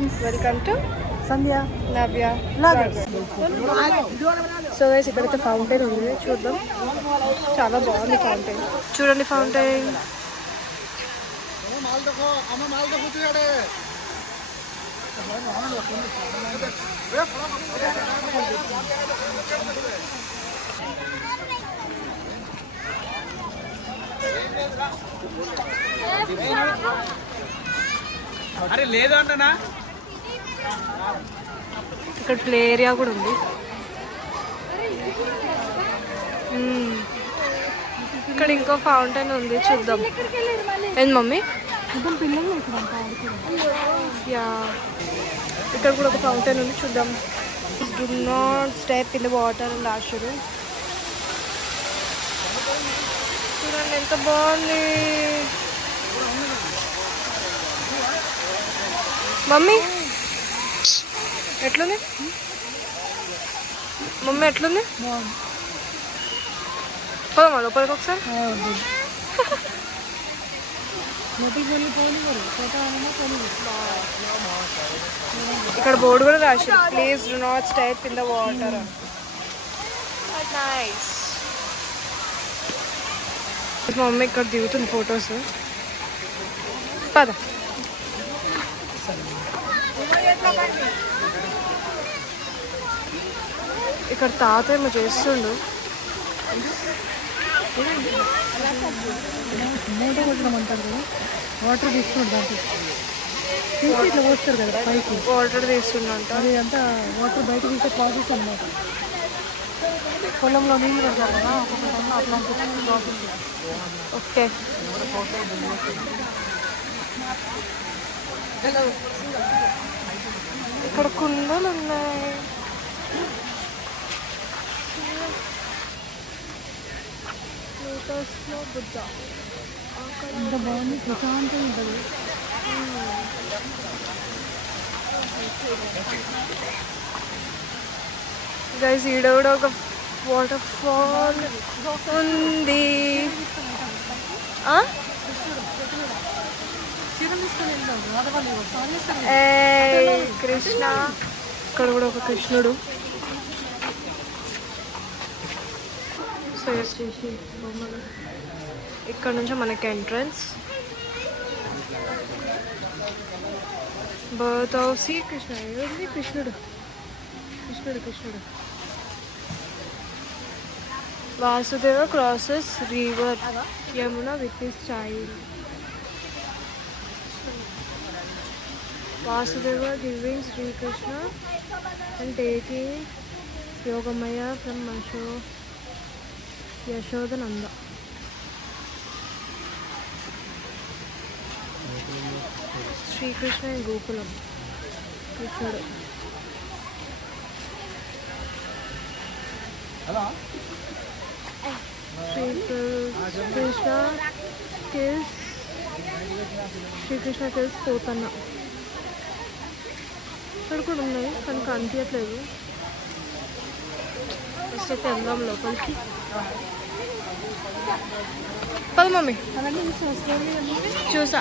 Friends, welcome to Sandhya Navya. So guys ఇక్కడైతే fountain ఉంది, చూద్దాం. చాలా బాగుంది ఫౌంటైన్. చూడండి ఫౌంటైన్. అరే లేదు అంటనా. ఇక్కడ ప్లే ఏరియా కూడా ఉంది. ఇక్కడ ఇంకో ఫౌంటైన్ ఉంది, చూద్దాం. ఏంది మమ్మీ? యా, ఇక్కడ కూడా ఒక ఫౌంటైన్ ఉంది, చూద్దాం. Do not step in the water and రాశారు. చూడండి ఎంత బాగుంది. మమ్మీ ఎట్లుంది? మమ్మీ ఎట్లుంది? పోదామా లోపలికి ఒకసారి? ఇక్కడ బోర్డు కూడా రాసి, please do not step in the water. Nice. మా మమ్మీ ఇక్కడ దిగుతుంది ఫొటోస్. పద. ఇక్కడ తాత ఏమో చేస్తుండు. మూట కొట్టడం అంటారు కదా, వాటర్ తీసుకుంటు దాంట్లో ఇట్లా పోస్తారు కదా పైకి, వాటర్ తీస్తుండంట. అది అంతా వాటర్ బయట తీసే ప్రాసెస్ అన్నమాట. పొలంలో నీళ్ళు పెడతారు కదా ఒక్కొక్క అట్లాంటి ప్రాసెస్. ఓకే. ఇక్కడ కుండలు ఉన్నాయి. బుద్ధ ఎంత బాగుంది, ప్రశాంతంగా ఉంటుంది. గైస్ ఈడ కూడా ఒక వాటర్ ఫాల్ ఉంది. కృష్ణ, ఇక్కడ కూడా ఒక కృష్ణుడు. సో చేసి బొమ్మలు. ఇక్కడ నుంచి మనకి entrance. Birth of Shri Krishna. ఏది కృష్ణుడు? కృష్ణుడు. Vasudeva crosses river Yamuna with his child. Vasudeva giving Sri Krishna and taking Yogamaya from Yashodananda. Shri Krishna Gokulam. కృష్ణుడు. శ్రీకృష్ణ కిల్స్ పోతన్న. ఇక్కడ కూడా ఉన్నాయి కానీ కనిపించట్లేదు. ఫస్ట్ అయితే వెళ్దాం లోపలికి. పద మమ్మీ. చూసా.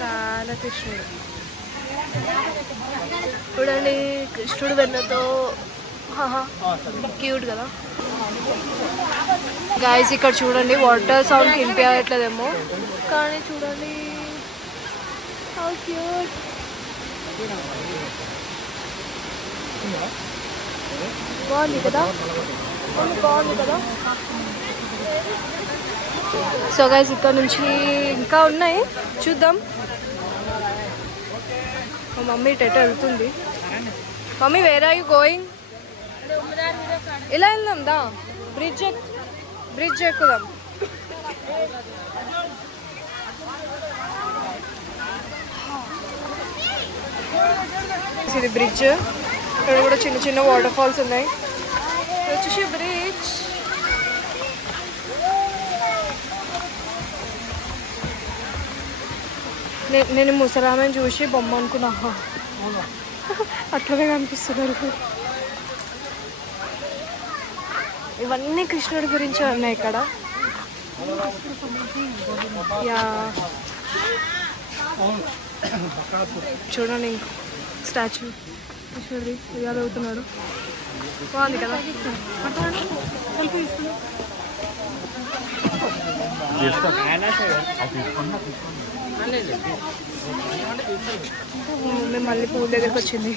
బాలకృష్ణుడు చూడండి. కృష్ణుడు వెన్నతో క్యూట్ కదా గాయస్. ఇక్కడ చూడండి వాటర్ సౌండ్ వినిపించట్లేదేమో కానీ చూడండి హౌ క్యూట్. బాగుంది కదా. సో గైస్ ఇక్కడ నుంచి ఇంకా ఉన్నాయి, చూద్దాం. మా మమ్మీ టెట వెళ్తుంది. Mummy where are you going? ఇలా వెళ్దాం దా. బ్రిడ్జ్ ఎక్కుదాం. ఇది బ్రిడ్జ్. ఇక్కడ కూడా చిన్న చిన్న వాటర్ ఫాల్స్ ఉన్నాయి. వచ్చేసి బ్రిడ్జ్. నేను ముసలామని చూసి బొమ్మ అనుకున్నా. అట్లనే కనిపిస్తున్నారు. ఇవన్నీ కృష్ణుడి గురించి ఉన్నాయి ఇక్కడ. యా చూడండి స్టాచ్యూ ఈశ్వరుడి ఉయ్యాలు అవుతున్నాడు. బాగుంది కదా. మేము మళ్ళీ పూల దగ్గరికి వచ్చింది.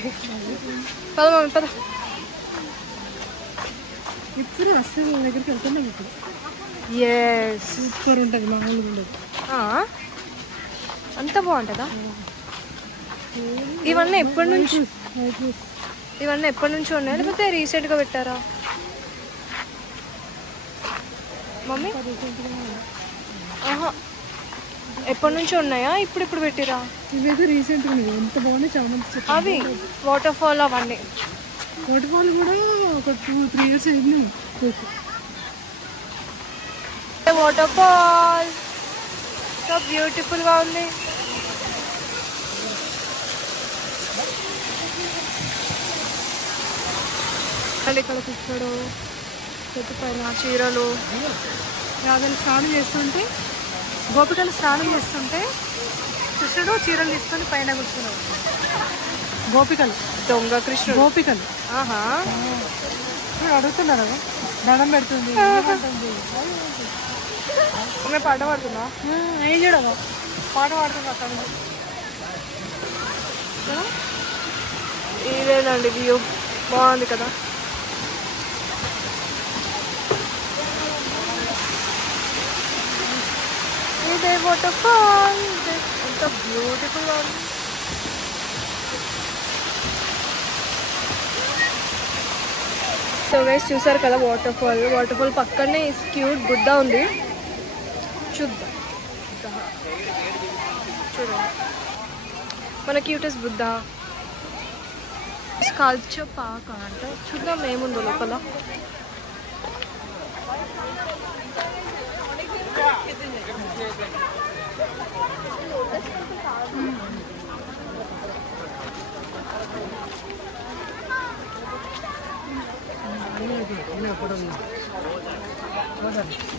పద మమ్మీ పద. ఇప్పుడు వస్తే మన దగ్గరికి వెళ్తున్నాం. ఇప్పుడు ఎస్ సూపర్ ఉంటుంది, మామూలుగా ఉండదు. అంత బాగుంటుందా? ఇవన్నీ ఎప్పటి నుంచి ఉన్నాయి లేకపోతే రీసెంట్గా పెట్టారా మమ్మీ? ఎప్పటి నుంచి ఉన్నాయా? ఇప్పుడు పెట్టిరా? ఇవైతే రీసెంట్గా ఉన్నాయి. ఎంత బాగున్నాయి చాలా. అవి వాటర్ ఫాల్ అవన్నీ. వాటర్ ఫాల్ కూడా ఒక 2-3 years అయింది. వాటర్ ఫాల్ సో బ్యూటిఫుల్గా ఉంది. ఇక్కడ కూర్చోడు చెట్టు పైన చీరలు. రాధలు స్నానం చేస్తుంటే, గోపికలు స్నానం చేస్తుంటే కృష్ణుడు చీరలు తీసుకొని పైన కూర్చున్నాడు. గోపికలు, దొంగ కృష్ణుడు. గోపికలు అడుగుతున్నారు కదా, దండం పెడుతుంది. మేము పాట పాడుతుందా? ఏం చేయడమా, పాట పాడుతుంది అక్కడ. ఇదేనండి వ్యూ, బాగుంది కదా. ఇదే వాటర్ ఫాల్, ఎంత బ్యూటిఫుల్గా ఉంది. సో గైస్ చూసారు కదా వాటర్ ఫాల్ పక్కనే క్యూట్ బుద్ధ ఉంది. చూద్దాం, చూడండి మన క్యూటెస్ట్ బుద్ధ. స్కల్ప్చర్ పార్క్ అంట. చూద్దాం ఏముందో లోపల.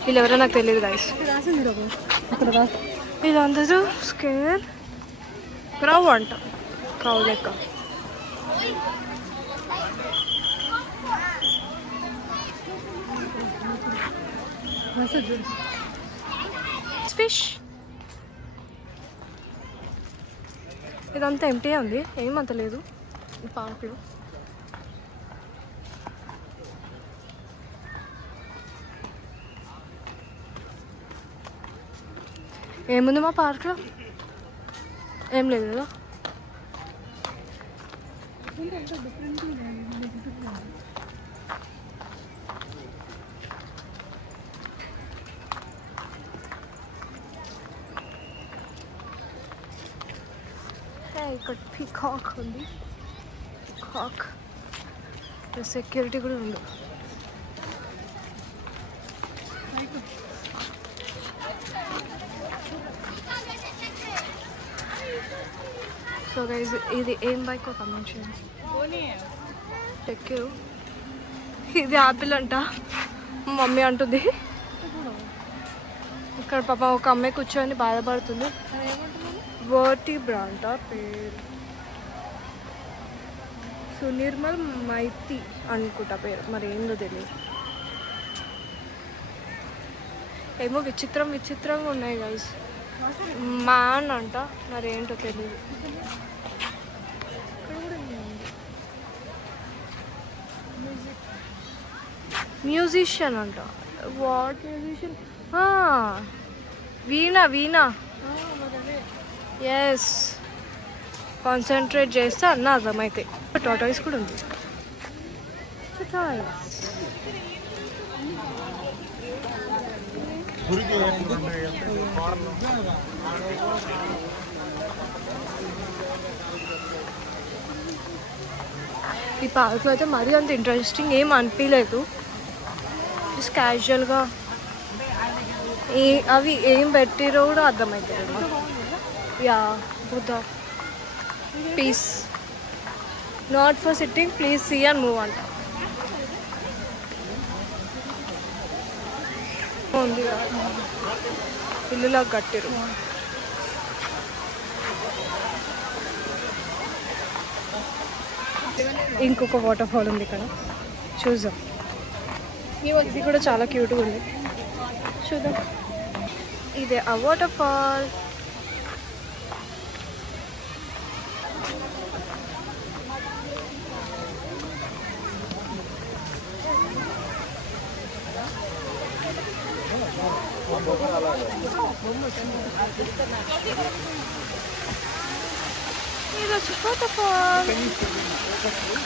వీళ్ళెవరో నాకు తెలియదు గైస్. వీళ్ళందరూ స్కేర్ క్రౌ అంట, క్రౌ లెక్క. ఫిష్. ఇదంతా ఎంటీ ఉంది, ఏమంత లేదు ఈ పార్క్లో. ఏముంది మా పార్క్లో? ఏం లేదు కదా. ఇక్కడ పీకాక్ ఉంది. పీకాక్ సెక్యూరిటీ కూడా ఉంది. సో గైస్ ఇది ఏం బైక్ ఒక మంచిగా ఎక్కారు. ఇది యాపిల్ అంట మమ్మీ అంటుంది. ఇక్కడ పాప ఒక అమ్మాయి కూర్చొని బాధపడుతుంది. వర్టిబ్రా అంట పేరు, సునిర్మల్ మైతి అనుకుంటా పేరు, మరి ఏందో తెలియదు. ఏమో విచిత్రంగా ఉన్నాయి గైస్. మ్యాన్ అంట, మరి ఏంటో తెలియదు. మ్యూజిషియన్ అంట. What musician? Veena. Yes, concentrate చేస్తే అన్న అర్థమైతే. టాటాయిస్ కూడా ఉంది. ఈ పార్క్లో అయితే మరీ అంత ఇంట్రెస్టింగ్ ఏం అనిపించలేదు. జస్ట్ క్యాజువల్గా అవి ఏం పెట్టిరో కూడా అర్థమవుతుంది. Yeah, Buddha piece, not for sitting, please see and move అంట. ఉంది ఇల్లులా కట్టిరు. ఇంకొక వాటర్ ఫాల్ ఉంది ఇక్కడ, చూద్దాం. ఇది కూడా చాలా క్యూట్గా ఉంది, చూద్దాం. ఇదే ఆ వాటర్ ఫాల్. ఇది వచ్చి వాటర్ ఫాల్.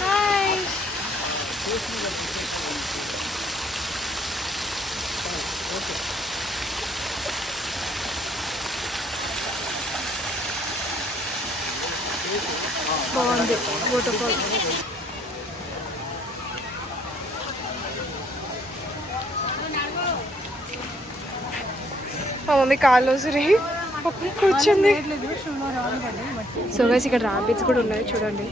హాయ్. బాగుంది వాటర్ ఫాల్. మా మమ్మీ కాళ్ళు వసిరి కూర్చుంది. సో గైస్ ఇక్కడ ర్యాబిట్స్ కూడా ఉన్నాయి, చూడండి.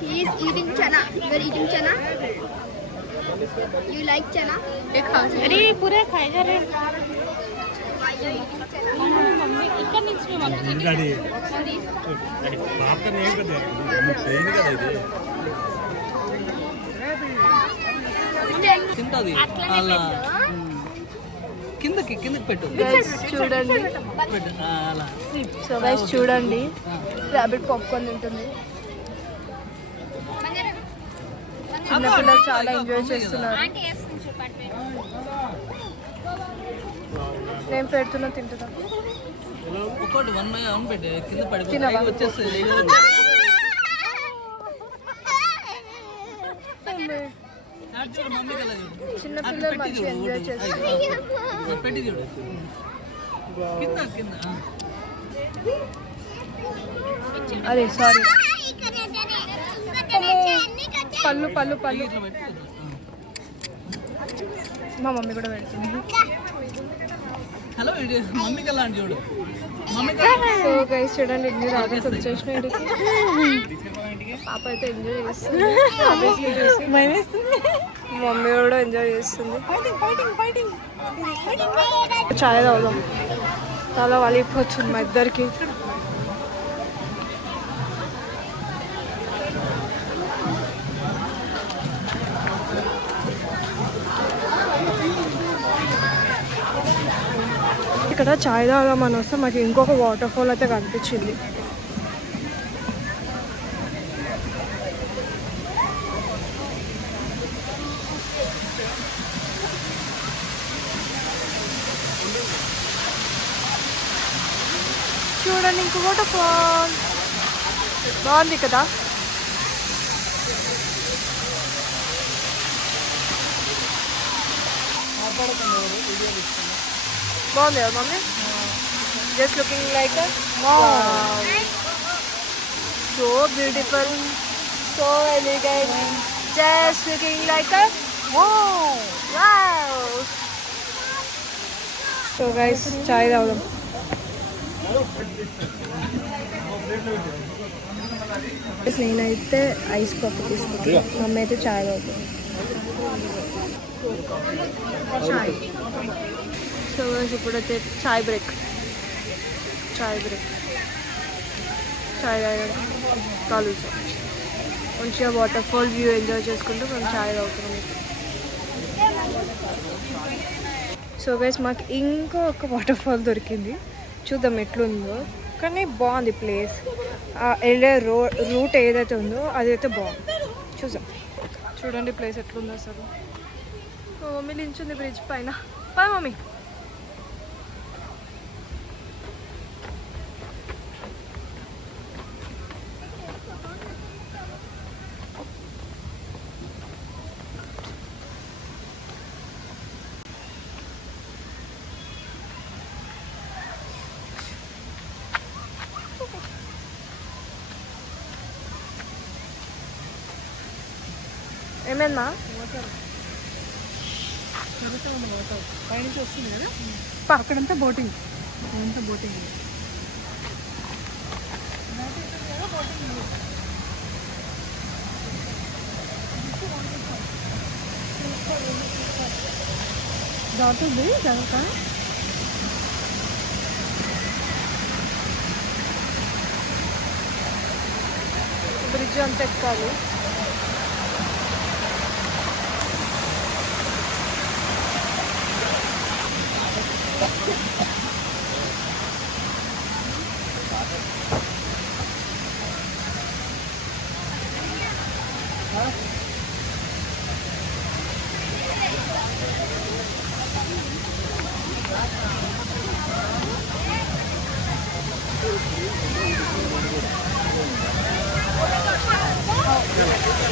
He is eating chana. You are eating chana. You like chana? अरे पूरे खाए जा रहे. Why you eating chana? Mummy ఇక్కడ నుంచి మమ్మీ డాడీ పాపని ఏం కదా ట్రైన్ కదా ఇది తింటది అలా కిందకి పెట్టు. గైస్ చూడండి. పెట్టు అలా. సో గైస్ చూడండి, ర్యాబిట్ పాప్కార్న్ తింటుంది. చిన్నపిల్లలు చాలా ఎంజాయ్ చేస్తున్నారు. నేను పెడుతున్నా, తింటున్నా. ఒకటి 1 by 1 పెట్టే కింద తినవా? పడిపోయి వచ్చేస్తుంది. మమ్మీ కదా చిన్నపిల్లలు మంచిగా ఎంజాయ్ చేస్తున్నారు. పెట్టి చూడు కింద కింద. అదే సారీ, పళ్ళు పళ్ళు పళ్ళు. ఇట్లా పెట్టి మా మమ్మీ కూడా పెడుతుంది. హలో మమ్మీకి ఎలా అంటే చూడు. సో గైస్ చూడండి, ఎన్ని రాగాస్ వచ్చేసినాయి. పాప అయితే ఎంజాయ్ చేస్తుంది, మమ్మీ కూడా ఎంజాయ్ చేస్తుంది. చాయ్ తాగుదాం, చాలా వలిపోతుంది మా ఇద్దరికి. ఇక్కడ చాయ్ తాగామని వస్తే మాకు ఇంకొక వాటర్ ఫాల్ అయితే కనిపించింది. చూడండి, ఇంకో వాటర్ ఫాల్ బాగుంది కదా. బాగుంది కదా mummy? Just looking like so beautiful, so elegant, just looking like so guys చాయ్ తాగుదాం. నేనైతే ఐస్ కాఫీ తీసుకుంటాను, మమ్మీ అయితే చాయ్ తాగుతాను. చాయ్. సో ఇప్పుడైతే చాయ్ బ్రేక్ చాయ్ తాగడం కాలుతో మంచిగా వాటర్ ఫాల్ వ్యూ ఎంజాయ్ చేసుకుంటూ మేము చాయ్ తాగుతున్నాం. సో గైస్ మాకు ఇంకో ఒక వాటర్ ఫాల్ దొరికింది, చూద్దాం ఎట్లుందో. కానీ బాగుంది ప్లేస్, వెళ్ళే రూట్ ఏదైతే ఉందో అదైతే బాగుంది, చూద్దాం. చూడండి ప్లేస్ ఎట్లుందో అసలు. మా మమ్మీ నించుంది బ్రిడ్జ్ పైన. Bye mummy. ఏమైందా? జరుగుతూ ఉంది వాటర్ పైనుంచి వస్తుంది కదా పా. అక్కడంతా బోటింగ్ అదంతా బోటింగ్ దాటుతుంది జాగ్రత్త బ్రిడ్జ్ అంతా ఎక్కాలి.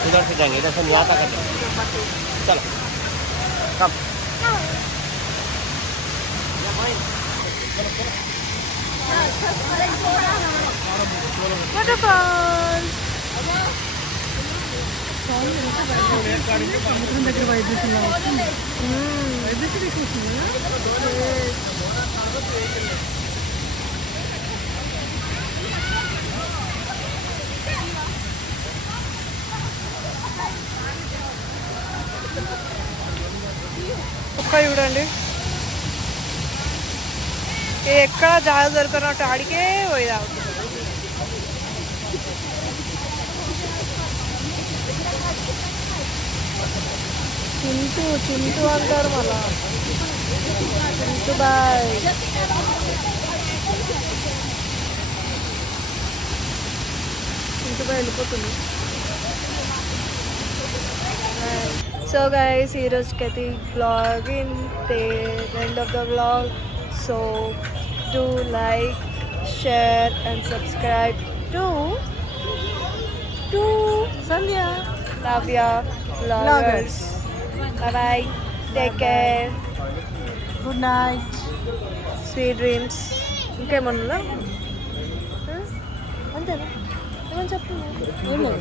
इधर से जाएंगे, इधर से न्याता करते चलो कम వాటర్ఫాల్. సముద్రం దగ్గర వైబ్రేషన్ వైబ్రేషన్ ఎక్కువ వస్తుంది కదా ఒక్క చూడండి, ఇది ఎక్కడ జాగ్రత్త దొరికినట్టు ఆడికే పోయి తాగుతుంది. చింటూ చింటూ అంటారు మళ్ళా. చింటూ బాయ్. చింటూ బాయ్ వెళ్ళిపోతుంది. సో గైస్ ఈరోజుకైతే బ్లాగ్ ఇంతే, end of the blog. So do like, share and subscribe to Sandhya Navya bloggers. Bye, take care, good night sweet dreams. ఇంకేమన్నా అంతేనా? ఏమని చెప్తున్నా?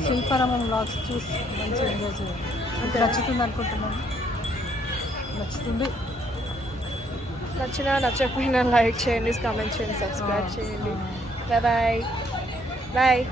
శిల్పారామం వ్లాగ్స్ చూసి మంచిగా ఎంజాయ్ చేయండి. అంతే. నచ్చుతుంది అనుకుంటున్నాను. నచ్చుతుంది. నచ్చినా నచ్చకపోయినా లైక్ చేయండి, కామెంట్ చేయండి, సబ్స్క్రైబ్ చేయండి. Bye bye.